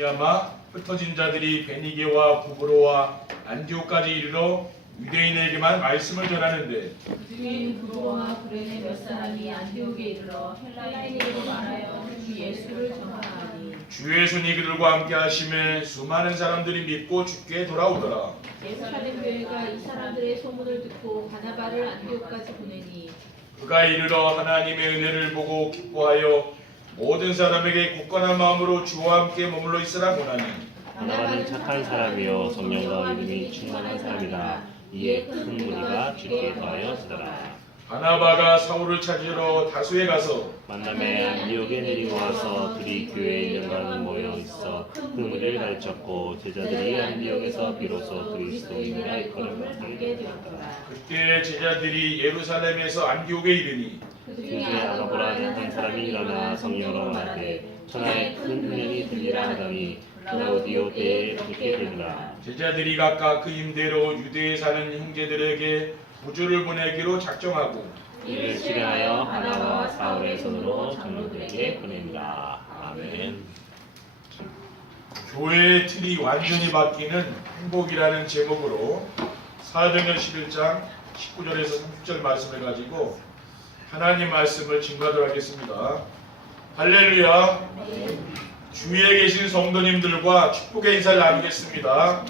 말미암아 흩어진 자들이 베니게와 구브로와 안디옥까지 이르러 유대인에게만 말씀을 전하는데 유대인 구브로와 구레네 몇 사람이 안디옥에 이르러 헬라인에게로 말하여 주 예수를 전파하니 주 예수님이 그들과 함께 하심에 수많은 사람들이 믿고 주께 돌아오더라. 예루살렘 교회가 이 사람들의 소문을 듣고 바나바를 안디옥까지 보내니 그가 이르러 하나님의 은혜를 보고 기뻐하여 모든 사람에게 굳건한 마음으로 주와 함께 머물러 있으라 권하니 바나바는 착한 사람이요 성령과 믿음이 충만한 사람이라. 이에 큰 무리가 주께 더하여지더라. 바나바가 사울을 찾으러 다수에 가서 만남에 안디옥에 내리고 와서 둘이 교회에 있는가는 모여 있어 큰 무리를 가르쳤고 제자들이 안디옥에서 비로소 그리스도인이라 일컬음을 받게 되었더라. 그때 제자들이 예루살렘에서 안디옥에 이르니 그중에 아가보라는 한 사람이 일어나 성령으로 말하되 천하에 큰 은연이 들리라 하더니 클라우디오 때에 그렇게 되더라. 제자들이 각각 그 임대로 유대에 사는 형제들에게 부주를 보내기로 작정하고 이를 실행하여 바나바와 사울의 손으로 장로들에게 보냅니다. 아멘. 교회의 틀이 완전히 바뀌는 행복이라는 제목으로 사도행전 11장 19절에서 30절 말씀을 가지고 하나님 말씀을 증거하도록 하겠습니다. 할렐루야. 주위에 계신 성도님들과 축복의 인사를 나누겠습니다.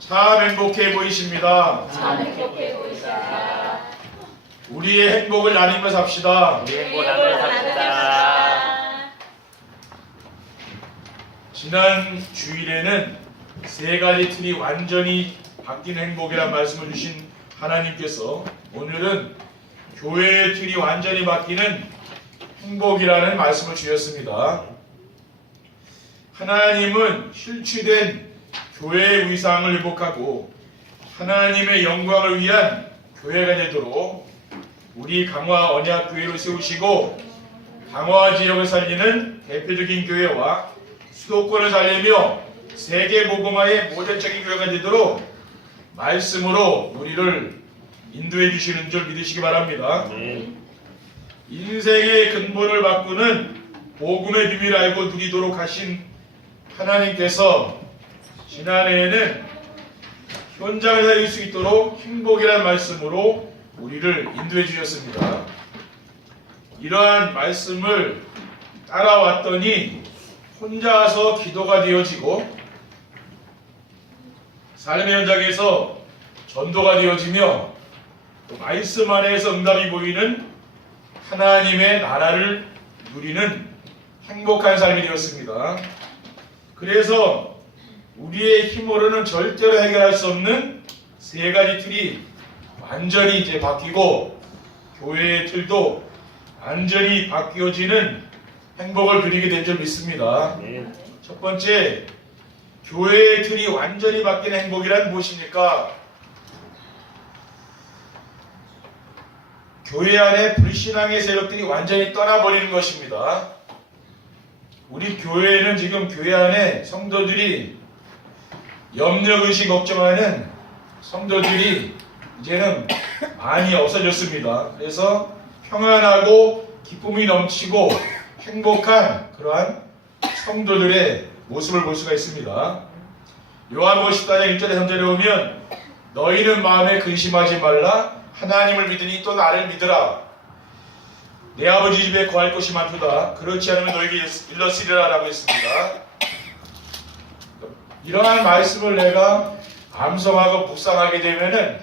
참 행복해 보이십니다. 참 행복해 보이시다. 우리의 행복을 나누며 삽시다. 행복 나눠 삽시다. 지난 주일에는 세 가지 틀이 완전히 바뀌는 행복이라는 말씀을 주신 하나님께서 오늘은 교회의 틀이 완전히 바뀌는 행복이라는 말씀을 주셨습니다. 하나님은 실추된 교회의 위상을 회복하고 하나님의 영광을 위한 교회가 되도록 우리 강화 언약교회를 세우시고 강화 지역을 살리는 대표적인 교회와 수도권을 살리며 세계복음화의 모델적인 교회가 되도록 말씀으로 우리를 인도해 주시는 줄 믿으시기 바랍니다. 네. 인생의 근본을 바꾸는 복음의 비밀을 알고 누리도록 하신 하나님께서 지난해에는 현장을 살릴 수 있도록 행복이라는 말씀으로 우리를 인도해 주셨습니다. 이러한 말씀을 따라왔더니 혼자서 기도가 되어지고 삶의 현장에서 전도가 되어지며 또 말씀 안에서 응답이 보이는 하나님의 나라를 누리는 행복한 삶이 되었습니다. 그래서 우리의 힘으로는 절대로 해결할 수 없는 세 가지 틀이 완전히 이제 바뀌고 교회의 틀도 완전히 바뀌어지는 행복을 누리게 된 줄 믿습니다. 네. 첫 번째, 교회의 틀이 완전히 바뀌는 행복이란 무엇입니까? 교회 안에 불신앙의 세력들이 완전히 떠나버리는 것입니다. 우리 교회는 지금 교회 안에 성도들이 염려, 의식, 걱정하는 성도들이 이제는 많이 없어졌습니다. 그래서 평안하고 기쁨이 넘치고 행복한 그러한 성도들의 모습을 볼 수가 있습니다. 요한복음 14장 1절에 3절에 보면 너희는 마음에 근심하지 말라 하나님을 믿으니 또 나를 믿으라. 내 아버지 집에 거할 곳이 많도다. 그렇지 않으면 너에게 일러쓰리라 라고 했습니다. 이러한 말씀을 내가 암송하고 묵상하게 되면은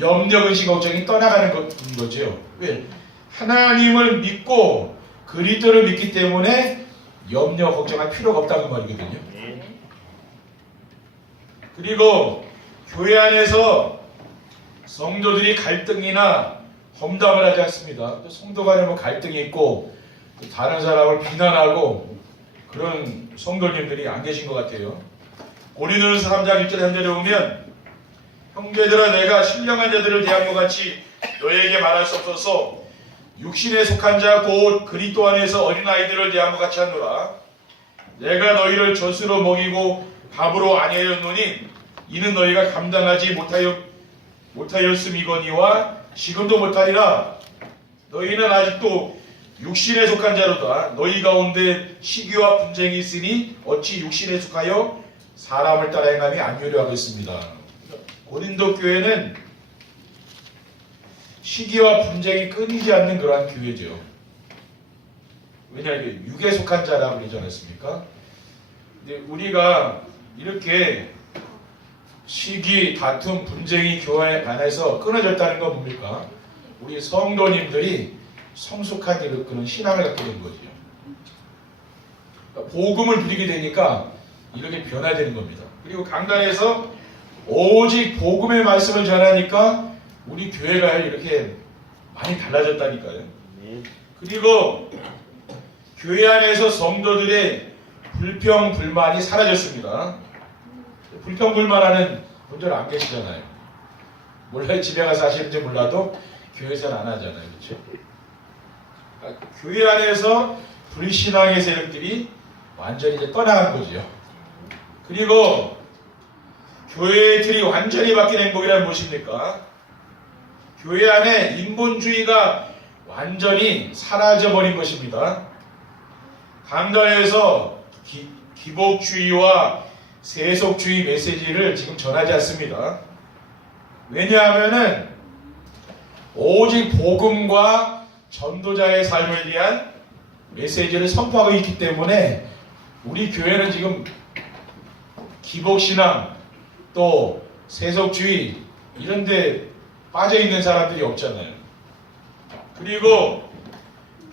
염려, 근심, 걱정이 떠나가는 거죠. 왜? 하나님을 믿고 그리스도를 믿기 때문에 염려, 걱정할 필요가 없다는 말이거든요. 네. 그리고 교회 안에서 성도들이 갈등이나 험담을 하지 않습니다. 또 성도 간에 뭐 갈등이 있고 또 다른 사람을 비난하고 그런 성도님들이 안 계신 것 같아요. 고린도전서 3장 1절에 3절에 보면 형제들아 내가 신령한 자들을 대한 것 같이 너에게 말할 수 없어서 육신에 속한 자 곧 그리스도 안에서 어린아이들을 대한 것 같이 하노라. 내가 너희를 젖으로 먹이고 밥으로 아니하였노니 이는 너희가 감당하지 못하였음이거니와 지금도 못하리라. 너희는 아직도 육신에 속한 자로다. 너희 가운데 시기와 분쟁이 있으니 어찌 육신에 속하여 사람을 따라 행함이 아니오려 하겠습니다. 고린도 교회는 시기와 분쟁이 끊이지 않는 그러한 교회죠. 왜냐, 이게 육에 속한 자라고 그러지 않았습니까? 근데 우리가 이렇게 시기, 다툼, 분쟁이 교회 안에서 끊어졌다는 건 뭡니까? 우리 성도님들이 성숙한 그런 신앙을 갖게 된 거죠. 그러니까 복음을 누리게 되니까 이렇게 변화되는 겁니다. 그리고 강단에서 오직 복음의 말씀을 전하니까 우리 교회가 이렇게 많이 달라졌다니까요. 그리고 교회 안에서 성도들의 불평, 불만이 사라졌습니다. 불평, 불만하는 분들 안 계시잖아요. 몰라요. 집에 가서 하시는지 몰라도 교회에서는 안 하잖아요. 그렇죠? 그러니까 교회 안에서 불신앙의 세력들이 완전히 이제 떠나간 거죠. 그리고 교회의 틀이 완전히 바뀐 행복이란 무엇입니까? 교회 안에 인본주의가 완전히 사라져버린 것입니다. 강단에서 기복주의와 세속주의 메시지를 지금 전하지 않습니다. 왜냐하면은 오직 복음과 전도자의 삶을 위한 메시지를 선포하고 있기 때문에 우리 교회는 지금 기복신앙 또 세속주의 이런 데 빠져있는 사람들이 없잖아요. 그리고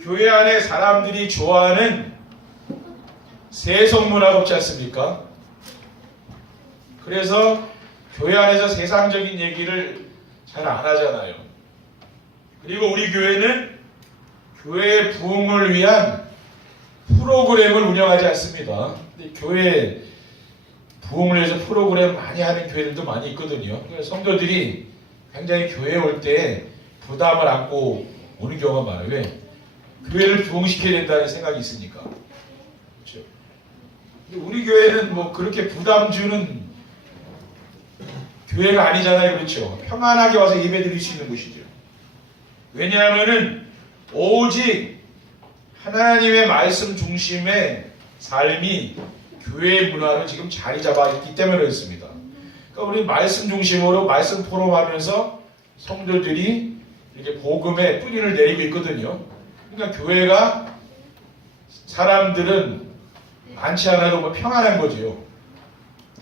교회 안에 사람들이 좋아하는 세속문화가 없지 않습니까? 그래서 교회 안에서 세상적인 얘기를 잘 안 하잖아요. 그리고 우리 교회는 교회의 부흥을 위한 프로그램을 운영하지 않습니다. 근데 교회 부흥을 위해서 프로그램 많이 하는 교회들도 많이 있거든요. 성도들이 굉장히 교회에 올 때 부담을 안고 오는 경우가 많아요. 왜? 교회를 부흥시켜야 된다는 생각이 있으니까. 그렇죠? 근데 우리 교회는 뭐 그렇게 부담 주는 교회가 아니잖아요. 그렇죠? 평안하게 와서 예배 드릴 수 있는 곳이죠. 왜냐하면은 오직 하나님의 말씀 중심의 삶이 교회의 문화로 지금 자리 잡아 있기 때문에 그렇습니다. 그러니까 우리 말씀 중심으로 말씀 포럼하면서 성도들이 이렇게 복음의 뿌리를 내리고 있거든요. 그러니까 교회가 사람들은 많지 않아도 뭐 평안한 거죠.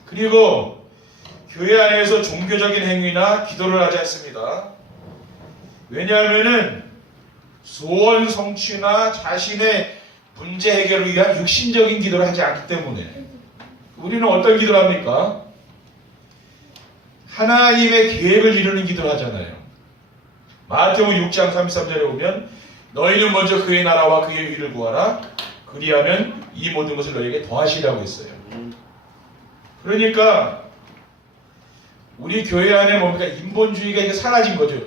그리고 교회 안에서 종교적인 행위나 기도를 하지 않습니다. 왜냐하면은 소원 성취나 자신의 문제 해결을 위한 육신적인 기도를 하지 않기 때문에 우리는 어떤 기도를 합니까? 하나님의 계획을 이루는 기도를 하잖아요. 마태복음 6장 33절에 보면 너희는 먼저 그의 나라와 그의 의를 구하라. 그리하면 이 모든 것을 너희에게 더하시라고 했어요. 그러니까 우리 교회 안에 뭡니까? 인본주의가 이제 사라진 거죠.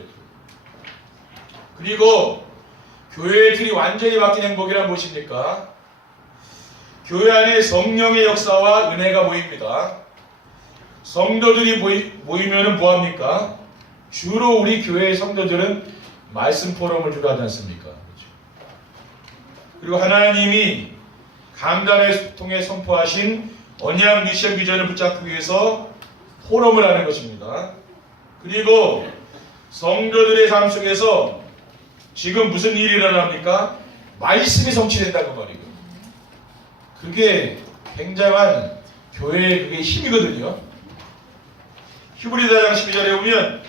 그리고 교회의 틀이 완전히 바뀐 행복이란 무엇입니까? 교회 안에 성령의 역사와 은혜가 모입니다. 성도들이 모이면은 뭐합니까? 주로 우리 교회의 성도들은 말씀 포럼을 주로 하지 않습니까? 그렇죠? 그리고 하나님이 강단을 통해 선포하신 언약 미션 비전을 붙잡기 위해서 포럼을 하는 것입니다. 그리고 성도들의 삶 속에서 지금 무슨 일이 일어납니까? 말씀이 성취된다는 말이고. 그게 굉장한 교회의 그게 힘이거든요. 히브리서 4장 12절에 보면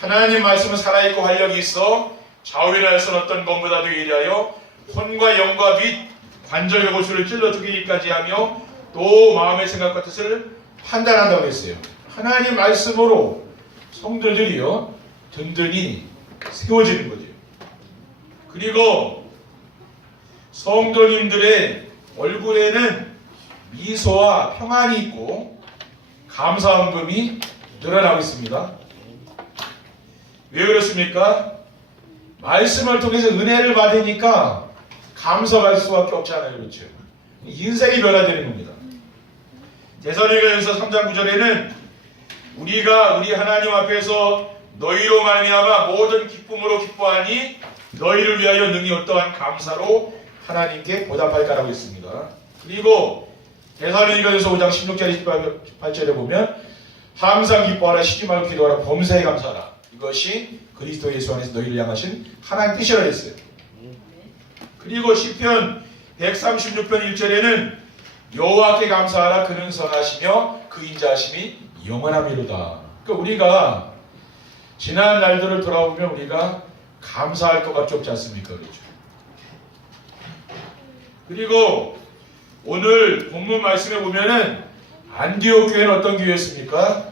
하나님 말씀은 살아있고 활력이 있어 좌우를 할 수 없는 것보다도 예리하여 혼과 영과 및 관절과 골수를 찔러 죽이기까지 하며 또 마음의 생각과 뜻을 판단한다고 했어요. 하나님 말씀으로 성도들이요 든든히 세워지는 거죠. 그리고 성도님들의 얼굴에는 미소와 평안이 있고 감사함금이 늘어나고 있습니다. 왜 그렇습니까? 말씀을 통해서 은혜를 받으니까 감사할 수밖에 없잖아요. 그렇죠? 인생이 변화되는 겁니다. 데살로니가전서 3장 9절에는 우리가 우리 하나님 앞에서 너희로 말미암아 모든 기쁨으로 기뻐하니 너희를 위하여 능히 어떠한 감사로 하나님께 보답할 까라고 했습니다. 그리고 데살로니가전서 5장 16절 18절에 보면 항상 기뻐하라, 쉬지 말고 기도하라, 범사에 감사하라. 이것이 그리스도 예수 안에서 너희를 향하신 하나님 뜻이라 했어요. 그리고 시편 136편 1절에는 여호와께 감사하라, 그는 선하시며 그 인자하심이 영원함이로다. 그러니까 우리가 지난 날들을 돌아보면 우리가 감사할 것 같지 없지 않습니까? 그렇죠. 그리고 오늘 본문 말씀에 보면은 안디옥 교회는 어떤 교회였습니까?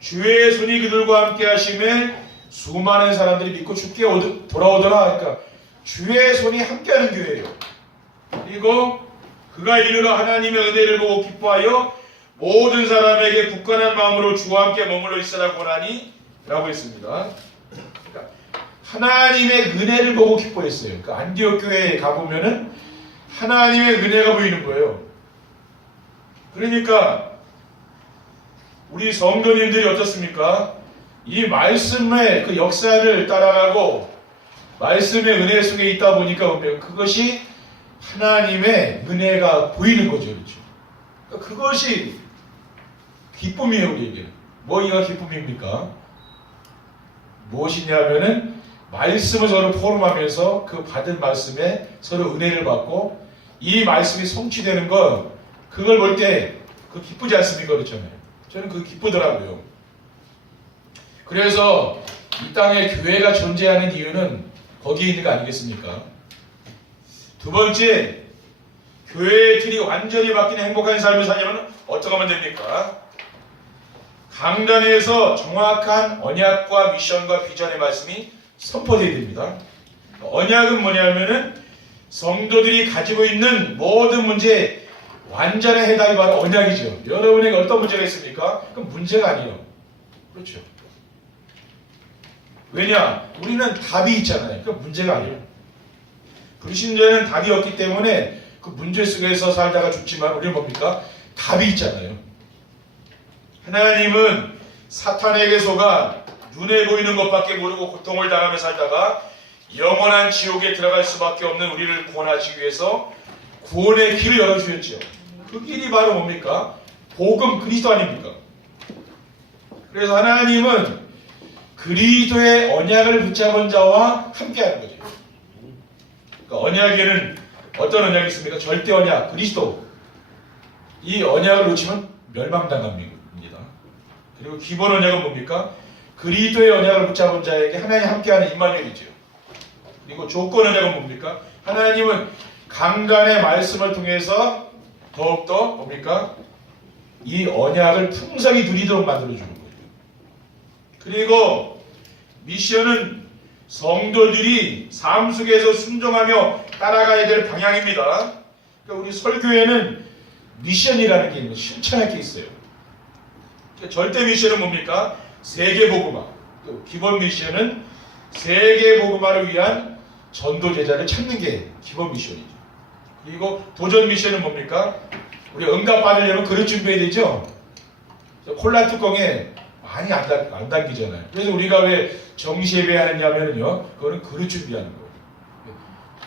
주의 손이 그들과 함께 하심에 수많은 사람들이 믿고 주께 돌아오더라. 그러니까 주의 손이 함께하는 교회예요. 그리고 그가 이르러 하나님의 은혜를 보고 기뻐하여 모든 사람에게 굳건한 마음으로 주와 함께 머물러 있으라고 하니 라고 했습니다. 그러니까 하나님의 은혜를 보고 기뻐했어요. 그러니까 안디옥 교회에 가보면은 하나님의 은혜가 보이는 거예요. 그러니까 우리 성도님들이 어떻습니까? 이 말씀의 그 역사를 따라가고 말씀의 은혜 속에 있다 보니까 그것이 하나님의 은혜가 보이는 거죠. 그렇죠? 그러니까 그것이 기쁨이에요. 우리에게. 뭐가 기쁨입니까? 무엇이냐면은 말씀을 서로 포럼하면서 그 받은 말씀에 서로 은혜를 받고 이 말씀이 성취되는 것, 그걸 볼 때 그 기쁘지 않습니까? 그렇잖아요. 저는 그게 기쁘더라고요. 그래서 이 땅에 교회가 존재하는 이유는 거기에 있는 거 아니겠습니까? 두 번째, 교회의 틀이 완전히 바뀌는 행복한 삶을 사려면 어떻게 하면 됩니까? 강단에서 정확한 언약과 미션과 비전의 말씀이 선포되어야 됩니다. 언약은 뭐냐면은 성도들이 가지고 있는 모든 문제에 완전한 해답이 바로 언약이죠. 여러분에게 어떤 문제가 있습니까? 그건 문제가 아니에요. 그렇죠. 왜냐? 우리는 답이 있잖아요. 그건 문제가 아니에요. 불신자는 답이 없기 때문에 그 문제 속에서 살다가 죽지만 우리는 뭡니까? 답이 있잖아요. 하나님은 사탄에게 속아 눈에 보이는 것밖에 모르고 고통을 당하며 살다가 영원한 지옥에 들어갈 수밖에 없는 우리를 구원하시기 위해서 구원의 길을 열어주셨죠. 그 길이 바로 뭡니까? 복음 그리스도 아닙니까? 그래서 하나님은 그리스도의 언약을 붙잡은 자와 함께하는 거죠. 그러니까 언약에는 어떤 언약이 있습니까? 절대 언약, 그리스도. 이 언약을 놓치면 멸망당합니다. 그리고 기본 언약은 뭡니까? 그리스도의 언약을 붙잡은 자에게 하나님 함께하는 임마누엘이죠. 그리고 조건 언약은 뭡니까? 하나님은 강단의 말씀을 통해서 더욱더 뭡니까? 이 언약을 풍성히 누리도록 만들어주는 거예요. 그리고 미션은 성도들이 삶 속에서 순종하며 따라가야 될 방향입니다. 그러니까 우리 설교에는 미션이라는 게 있는, 실천할 게 있어요. 절대 미션은 뭡니까? 세계복음화. 기본 미션은 세계복음화를 위한 전도 제자를 찾는 게 기본 미션이죠. 그리고 도전 미션은 뭡니까? 우리 응답 받으려면 그릇 준비해야 되죠. 콜라 뚜껑에 많이 안 담기잖아요. 그래서 우리가 왜 정시예배 하느냐면요, 그거는 그릇 준비하는 거예요.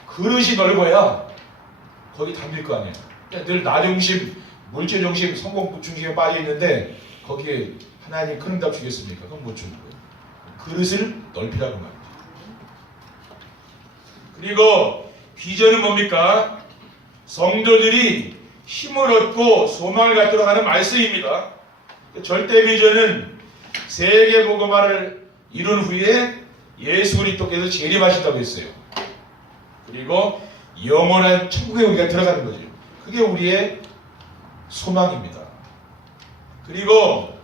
그릇이 넓어야 거기 담길 거 아니에요. 늘 나 중심, 물질 중심, 성공 중심에 빠져 있는데 거기에 하나님 큰 응답 주겠습니까? 그건 못 주는 거예요. 그릇을 넓히라고 말이죠. 그리고 비전은 뭡니까? 성도들이 힘을 얻고 소망을 갖도록 하는 말씀입니다. 절대 비전은 세계 복음화를 이룬 후에 예수 그리스도께서 재림하신다고 했어요. 그리고 영원한 천국에 우리가 들어가는 거죠. 그게 우리의 소망입니다. 그리고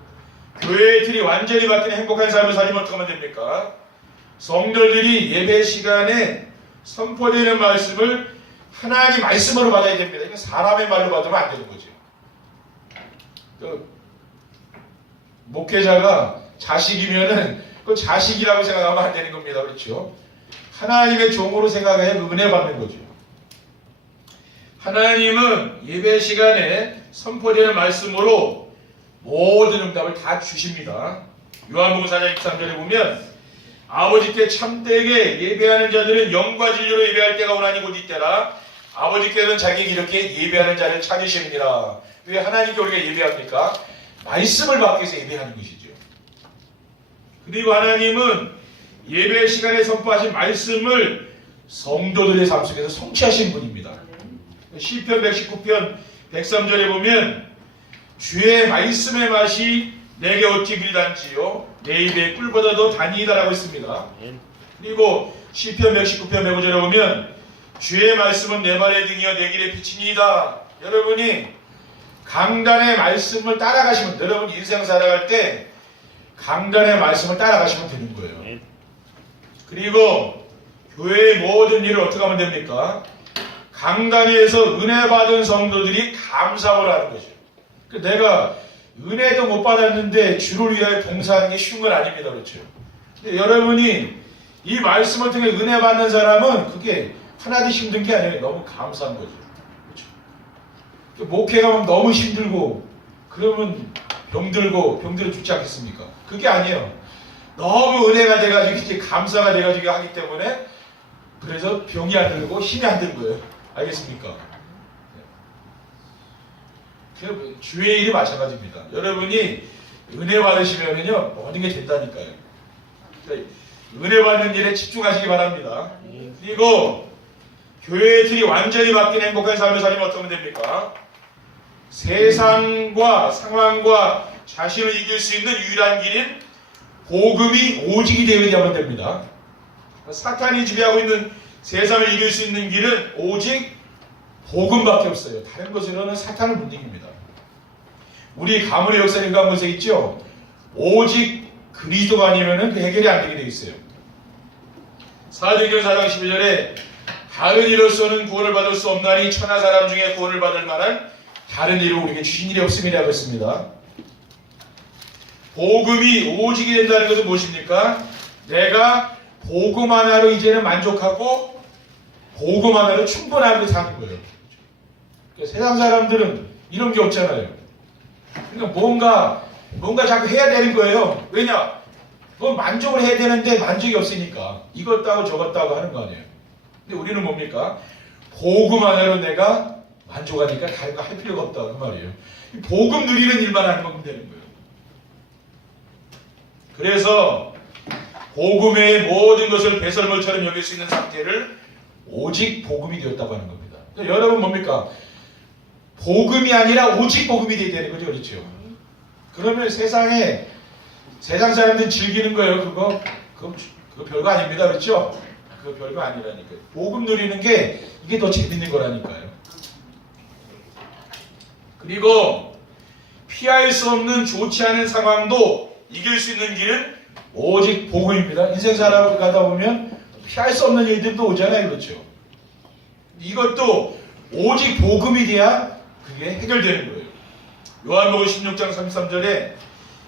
교회의 틀이 완전히 바뀌는 행복한 삶을 살면 어떻게 하면 됩니까? 성도들이 예배 시간에 선포되는 말씀을 하나님 말씀으로 받아야 됩니다. 이건 사람의 말로 받으면 안 되는 거죠. 목회자가 자식이면은 그 자식이라고 생각하면 안 되는 겁니다. 그렇죠? 하나님의 종으로 생각해야 그 은혜 받는 거죠. 하나님은 예배 시간에 선포되는 말씀으로 모든 응답을 다 주십니다. 요한복음 4장 23절에 보면 아버지께 참되게 예배하는 자들은 영과 진리로 예배할 때가 오나니 곧 이때라. 아버지께서는 자기에게 이렇게 예배하는 자를 찾으십니다. 왜 하나님께 우리가 예배합니까? 말씀을 받기 위해서 예배하는 것이죠. 그리고 하나님은 예배 시간에 선포하신 말씀을 성도들의 삶 속에서 성취하신 분입니다. 시편 119편 103절에 보면 주의 말씀의 맛이 내게 어찌 비단지요 내 입에 꿀보다도 단이다라고 했습니다. 그리고 시편 119편 105절에 보면 주의 말씀은 내 발의 등이여 내 길의 빛이니이다. 여러분이 강단의 말씀을 따라가시면, 여러분 인생 살아갈 때 강단의 말씀을 따라가시면 되는 거예요. 그리고 교회의 모든 일을 어떻게 하면 됩니까? 강단에서 은혜 받은 성도들이 감사를 하는 거죠. 내가 은혜도 못 받았는데 주를 위하여 봉사하는 게 쉬운 건 아닙니다. 그렇죠? 근데 여러분이 이 말씀을 통해 은혜 받는 사람은 그게 하나도 힘든 게 아니에요. 너무 감사한 거죠. 그렇죠? 목회가 너무 힘들고 그러면 병들어 죽지 않겠습니까? 그게 아니에요. 너무 은혜가 돼가지고 이제 감사가 돼가지고 하기 때문에 그래서 병이 안 들고 힘이 안 든 거예요. 알겠습니까? 주의 일이 마찬가지입니다. 여러분이 은혜 받으시면은요 모든 게 된다니까요. 그러니까 은혜 받는 일에 집중하시기 바랍니다. 그리고 교회의 틀이 완전히 바뀐 행복한 삶을 살면 어떻게 됩니까? 세상과 상황과 자신을 이길 수 있는 유일한 길인 복음이 오직이 되어야만 됩니다. 사탄이 지배하고 있는 세상을 이길 수 있는 길은 오직 복음밖에 없어요. 다른 것으로는 사탄을 못 이깁니다. 우리 가문의 역사를 읽어본 적 있죠? 오직 그리스도가 아니면 그 해결이 안 되게 되어 있어요. 사도행전 4장 12절에 다른 이로서는 구원을 받을 수 없나니 천하 사람 중에 구원을 받을 만한 다른 이로 우리에게 주신 일이 없음이라고 했습니다. 복음이 오직이 된다는 것은 무엇입니까? 내가 복음 하나로 이제는 만족하고 복음 하나로 충분하게 사는 거예요. 그러니까 세상 사람들은 이런 게 없잖아요. 그러니까 뭔가 자꾸 해야 되는 거예요. 왜냐? 뭐 만족을 해야 되는데 만족이 없으니까 이것 따고 저것 따고 하는 거 아니에요. 근데 우리는 뭡니까? 복음 하나로 내가 만족하니까 다른 거 할 필요가 없다 그 말이에요. 복음 누리는 일만 하는 거면 되는 거예요. 그래서 복음의 모든 것을 배설물처럼 여길 수 있는 상태를 오직 복음이 되었다고 하는 겁니다. 그러니까 여러분 뭡니까? 복음이 아니라 오직 복음이 되어야 되는 거죠. 그렇죠? 그러면 세상 사람들은 즐기는 거예요. 그거 별거 아닙니다. 그렇죠? 그거 별거 아니라니까요. 복음 누리는 게 이게 더 재밌는 거라니까요. 그리고 피할 수 없는 좋지 않은 상황도 이길 수 있는 길은 오직 복음입니다. 인생 살아가다 보면 피할 수 없는 일들도 오잖아요. 그렇죠? 이것도 오직 복음이 돼야 그게 해결되는 거예요. 요한복음 16장 33절에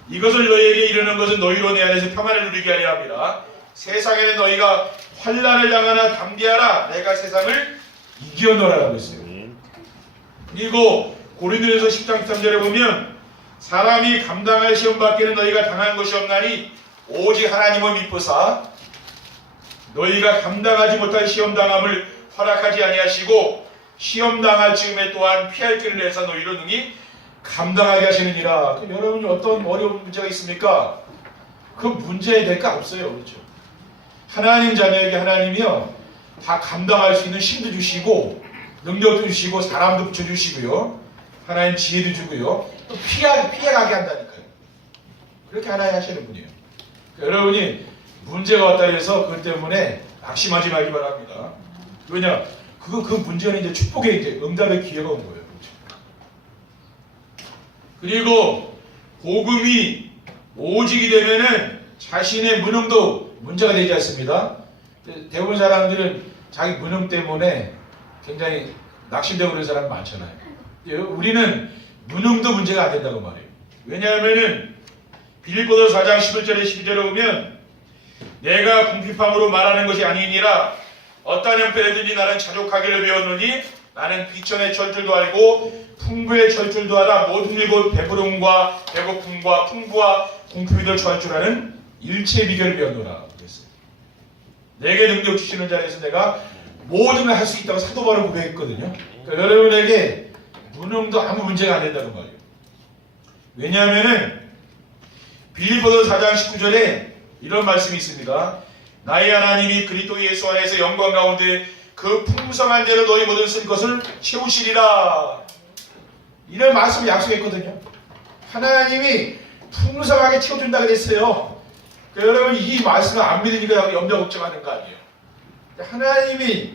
이것을 너희에게 이르는 것은 너희로 내 안에서 평안을 누리게 하려 합니다. 세상에는 너희가 환난을 당하나 담대하라. 내가 세상을 이겨노라라고 했어요. 그리고 고린도전서 10장 13절에 보면 사람이 감당할 시험 밖에는 너희가 당한 것이 없나니 오직 하나님을 믿보사 너희가 감당하지 못할 시험당함을 허락하지 아니하시고 시험당할 즈음에 또한 피할 길을 내서 너희로 능히 감당하게 하시느니라. 여러분이 어떤 어려운 문제가 있습니까? 그 문제에 대가 없어요. 그렇죠? 하나님 자녀에게 하나님이요 다 감당할 수 있는 힘도 주시고 능력도 주시고 사람도 붙여주시고요 하나님 지혜도 주고요 또 피해가게 한다니까요. 그렇게 하나님 하시는 분이에요. 그러니까 여러분이 문제가 왔다 해서 그것 때문에 낙심하지 말기 바랍니다. 왜냐? 그 문제는 이제 축복의 이제 응답의 기회가 온 거예요. 그리고 복음이 오직이 되면은 자신의 무능도 문제가 되지 않습니다. 대부분 사람들은 자기 무능 때문에 굉장히 낙심되고 그런 사람 많잖아요. 우리는 무능도 문제가 안 된다고 말해요. 왜냐하면은 빌립보서 4장 11절에 12절에 보면 내가 궁핍함으로 말하는 것이 아니니라 어떠한 형편이든지 나는 자족하기를 배웠노니 나는 비천의 철줄도 알고 풍부의 철줄도 알아 모든 일곧 배부름과 배고픔과 풍부와 궁핍이들 처할 줄 아는 일체 비결을 배웠노라 그랬어요. 내게 능력 주시는 자에서 내가 모든 걸 할 수 있다고 사도 바울은 고백했거든요. 그러니까 여러분에게 무능도 아무 문제가 안 된다는 말이에요. 왜냐하면은 빌립보서 4장 19절에 이런 말씀이 있습니다. 나의 하나님이 그리스도 예수 안에서 영광 가운데 그 풍성한 대로 너희 모든 쓴 것을 채우시리라. 이런 말씀을 약속했거든요. 하나님이 풍성하게 채워준다 그랬어요. 그러니까 여러분 이 말씀을 안 믿으니까 염려 걱정하는 거 아니에요. 하나님이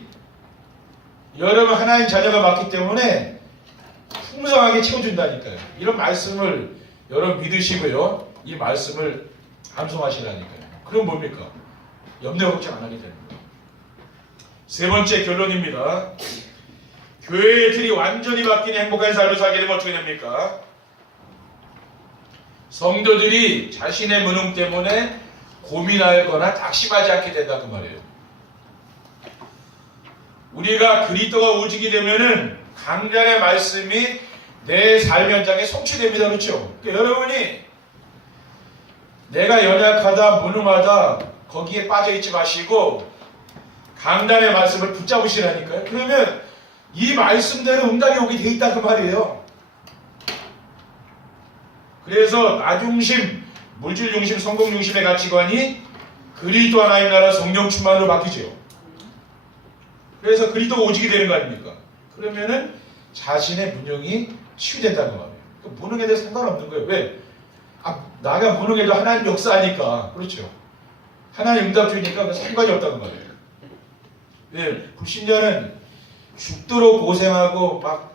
여러분 하나님 자녀가 맞기 때문에 풍성하게 채워준다니까요. 이런 말씀을 여러분 믿으시고요. 이 말씀을 암송하시라니까요. 그럼 뭡니까? 염려 걱정 안 하게 되는 거예요. 세 번째 결론입니다. 교회의 틀이 완전히 바뀌는 행복한 삶을 살게 되면 어떻게 됩니까? 성도들이 자신의 무능 때문에 고민하거나 낙심하지 않게 된다 그 말이에요. 우리가 그리스도가 오직이 되면은 강단의 말씀이 내 삶 현장에 성취됩니다. 그렇죠? 그러니까 여러분이 내가 연약하다, 무능하다 거기에 빠져있지 마시고 강단의 말씀을 붙잡으시라니까요. 그러면 이 말씀대로 응답이 오게 돼 있다 그 말이에요. 그래서 나중심, 물질중심, 성공중심의 가치관이 그리스도 하나님 나라 성령 충만으로 바뀌죠. 그래서 그리스도가 오직이 되는 거 아닙니까? 그러면은 자신의 무능이 치유된다는 말이에요. 무능에 대해서 상관없는 거예요. 왜? 나가 무능해도 하나님 역사하니까. 그렇죠. 하나님 응답 주니까 상관이 없다는 말이에요. 왜? 불신자는 죽도록 고생하고 막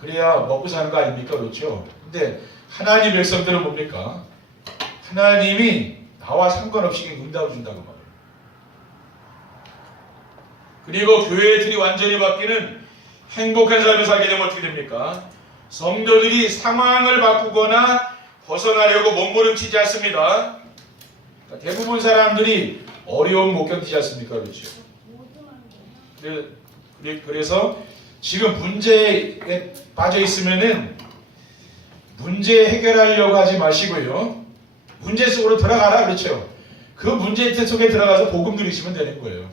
그래야 먹고 사는 거 아닙니까? 그렇죠. 근데 하나님 백성들은 뭡니까? 하나님이 나와 상관없이 응답을 준다는 말이에요. 그리고 교회의 틀이 완전히 바뀌는 행복한 삶을 살게 되면 어떻게 됩니까? 성도들이 상황을 바꾸거나 벗어나려고 몸부림치지 않습니다. 대부분 사람들이 어려움 못 견디지 않습니까? 그렇죠. 그래서 지금 문제에 빠져 있으면은 문제 해결하려고 하지 마시고요. 문제 속으로 들어가라. 그렇죠. 그 문제 속에 들어가서 복음 누리시면 되는 거예요.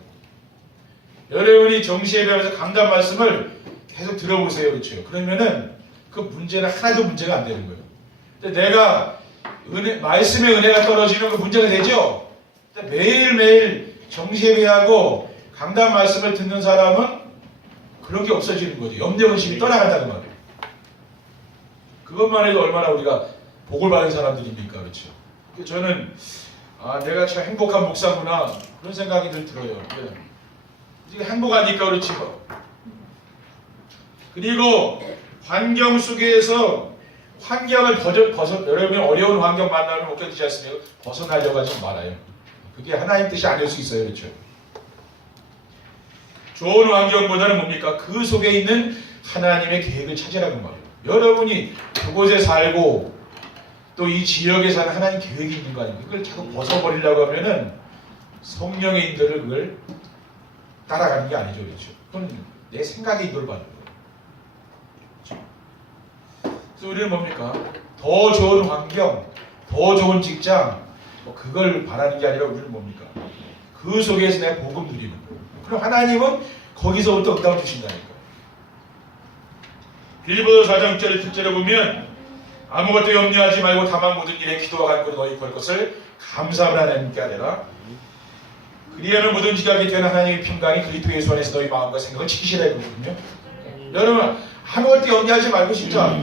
여러분이 정시예배하면서 강단 말씀을 계속 들어보세요. 그렇죠. 그러면은 그 문제는 하나도 문제가 안 되는 거예요. 근데 내가 말씀의 은혜가 떨어지면 그 문제가 되죠. 매일매일 정시예배하고 강단 말씀을 듣는 사람은 그런 게 없어지는 거죠. 염려의식이 떠나간다는 말이에요. 그것만 해도 얼마나 우리가 복을 받은 사람들입니까? 그렇죠. 저는 내가 참 행복한 목사구나 그런 생각이 늘 들어요. 이게 행복하니까 그렇지 뭐. 그리고 환경 속에서 환경을 여러분이 어려운 환경 만나면 못 견디지 않습니까? 벗어나려고 하지 말아요. 그게 하나님 뜻이 아닐 수 있어요. 그렇죠. 좋은 환경보다는 뭡니까? 그 속에 있는 하나님의 계획을 찾으라는 말이에요. 여러분이 그곳에 살고 또 이 지역에 사는 하나님 계획이 있는 거 아닙니까? 그걸 자꾸 벗어버리려고 하면은 성령의 인도를 그걸 따라가는 게 아니죠. 그렇죠. 그건 내 생각의 인도를 받는 거예요. 그렇죠? 그래서 우리는 뭡니까? 더 좋은 환경, 더 좋은 직장 그걸 바라는 게 아니라 우리는 뭡니까? 그 속에서 내가 복음 누리는 거예요. 그럼 하나님은 거기서부터 응답을 주신다니까요. 빌립보서 4장 6절에 7절에 보면 아무것도 염려하지 말고 다만 모든 일에 기도와 간구로 너희 걸 것을 감사함을 하나님께 하리라. 그리하면 모든 지각이 되는 하나님의 평강이 그리스도 예수 안에서 너희 마음과 생각을 지키시라 했거든요. 여러분 아무것도 염려하지 말고 진짜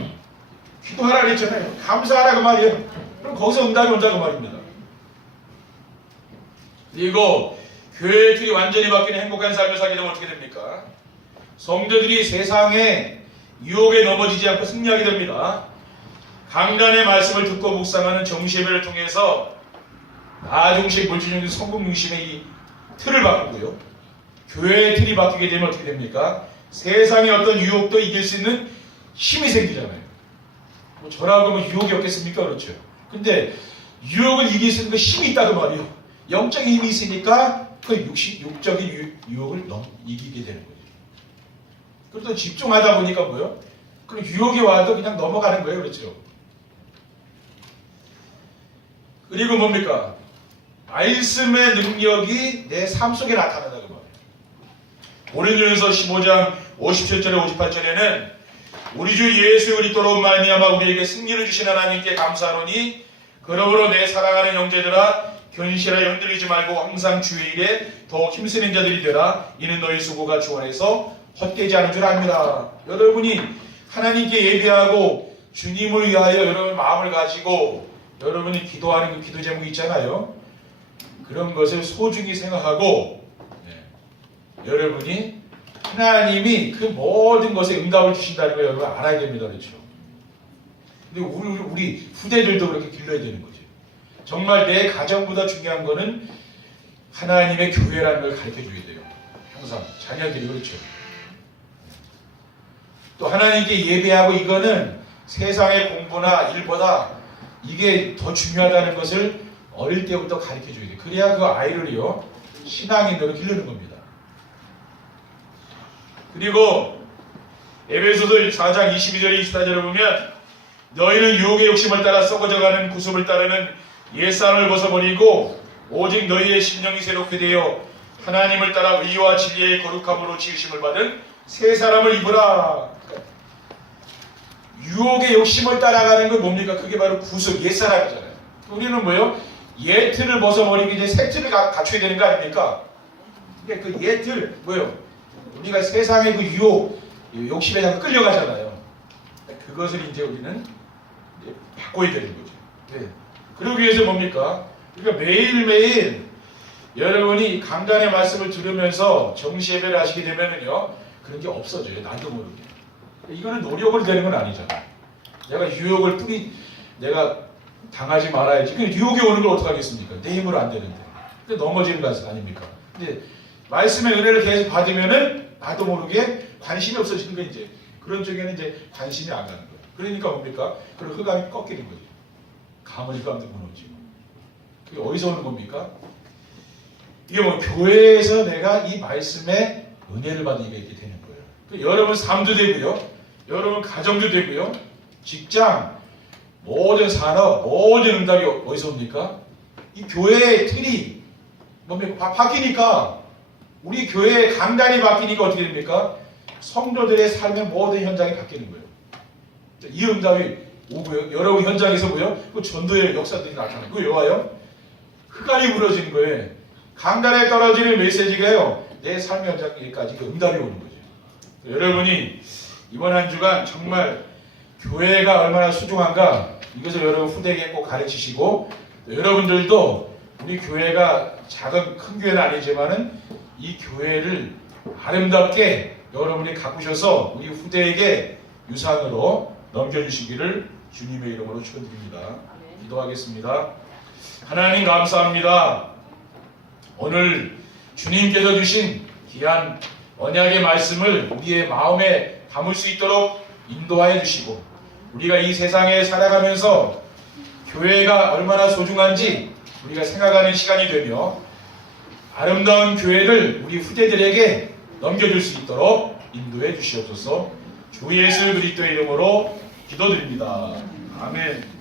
기도하라 그랬잖아요. 감사하라 그 말이에요. 그럼 거기서 응답이 온다 그 말입니다. 그리고 교회의 틀이 완전히 바뀌는 행복한 삶을 살게 되면 어떻게 됩니까? 성도들이 세상의 유혹에 넘어지지 않고 승리하게 됩니다. 강단의 말씀을 듣고 묵상하는 정시예배를 통해서 나중심, 물질중심, 성공중심의 이 틀을 바꾸고요. 교회의 틀이 바뀌게 되면 어떻게 됩니까? 세상의 어떤 유혹도 이길 수 있는 힘이 생기잖아요. 뭐 저라고 하면 유혹이 없겠습니까? 그렇죠. 근데 유혹을 이길 수 있는 그 힘이 있다고 말이에요. 영적인 힘이 있으니까 그 육적인 유혹을 이기게 되는 거예요. 그래도 집중하다 보니까 뭐요? 그럼 유혹이 와도 그냥 넘어가는 거예요. 그렇죠. 그리고 뭡니까? 말씀의 능력이 내 삶 속에 나타난다고 말해요. 고린도전서 15장 57절에 58절에는 우리 주 예수 그리스도로 말미암아 우리에게 승리를 주신 하나님께 감사하노니 그러므로 내 사랑하는 형제들아 견실하여 흔들리지 말고 항상 주의 일에 더욱 힘쓰는 자들이 되라. 이는 너희 수고가 주 안에서 헛되지 않은 줄 압니다. 여러분이 하나님께 예배하고 주님을 위하여 여러분 마음을 가지고 여러분이 기도하는 그 기도 제목이 있잖아요. 그런 것을 소중히 생각하고 여러분이 하나님이 그 모든 것에 응답을 주신다는 걸 여러분 알아야 됩니다. 그렇죠? 근데 우리 후대들도 그렇게 길러야 되는 거죠. 정말 내 가정보다 중요한 거는 하나님의 교회라는 걸 가르쳐 줘야 돼요. 항상 자녀들이. 그렇죠? 또 하나님께 예배하고 이거는 세상의 공부나 일보다 이게 더 중요하다는 것을 어릴 때부터 가르쳐 줘야 돼요. 그래야 그 아이를요 신앙인으로 기르는 겁니다. 그리고 에베소서 4장 22절 24절을 보면 너희는 유혹의 욕심을 따라 썩어져가는 구습을 따르는 옛사람을 벗어버리고 오직 너희의 심령이 새롭게 되어 하나님을 따라 의와 진리의 거룩함으로 지으심을 받은 새 사람을 입으라. 유혹의 욕심을 따라가는 건 뭡니까? 그게 바로 구습, 옛사람이잖아요. 우리는 뭐요? 옛 틀을 벗어버리고 이제 새 틀을 갖춰야 되는 거 아닙니까? 근데 그 옛 틀, 뭐요? 우리가 세상의 그 유혹, 욕심에 자꾸 끌려가잖아요. 그것을 이제 우리는 이제 바꿔야 되는 거죠. 네. 그러기 위해서 뭡니까? 그러니까 매일매일 여러분이 강단의 말씀을 들으면서 정시 예배를 하시게 되면은요, 그런 게 없어져요. 나도 모르게. 이거는 노력을 되는 건 아니잖아요. 내가 유혹을 내가 당하지 말아야지. 근데 유혹이 오는 걸 어떻게 하겠습니까? 내 힘으로 안 되는데. 근데 넘어지는 거 아닙니까? 근데 말씀의 은혜를 계속 받으면은 나도 모르게 관심이 없어지는 거 이제. 그런 쪽에는 이제 관심이 안 가는 거예요. 그러니까 뭡니까? 그런 흑암이 꺾이는 거죠. 가문이 흑암도 무너지고. 그게 어디서 오는 겁니까? 이게 뭐 교회에서 내가 이 말씀의 은혜를 받는 게 이렇게 되는 거예요. 여러분 삶도 되고요. 여러분 가정도 되고요. 직장, 모든 산업, 모든 응답이 어디서 옵니까? 이 교회의 틀이 뭡니까? 바뀌니까 우리 교회의 강단이 바뀌니까 어떻게 됩니까? 성도들의 삶의 모든 현장이 바뀌는 거예요. 이 응답이 오고요. 여러분 현장에서 뭐요? 그 전도의 역사들이 나타나고 그거 여와요. 흑암이 무너지는 거예요. 강단에 떨어지는 메시지가요. 내 삶의 현장까지 그 응답이 오는 거죠. 여러분이 이번 한 주간 정말 교회가 얼마나 소중한가 이것을 여러분 후대에게 꼭 가르치시고 여러분들도 우리 교회가 작은 큰 교회는 아니지만은 이 교회를 아름답게 여러분이 가꾸셔서 우리 후대에게 유산으로 넘겨주시기를 주님의 이름으로 축원드립니다. 기도하겠습니다. 하나님 감사합니다. 오늘 주님께서 주신 귀한 언약의 말씀을 우리의 마음에 담을 수 있도록 인도하여 주시고 우리가 이 세상에 살아가면서 교회가 얼마나 소중한지 우리가 생각하는 시간이 되며 아름다운 교회를 우리 후대들에게 넘겨줄 수 있도록 인도해 주시옵소서. 주 예수 그리스도의 이름으로 기도드립니다. 아멘.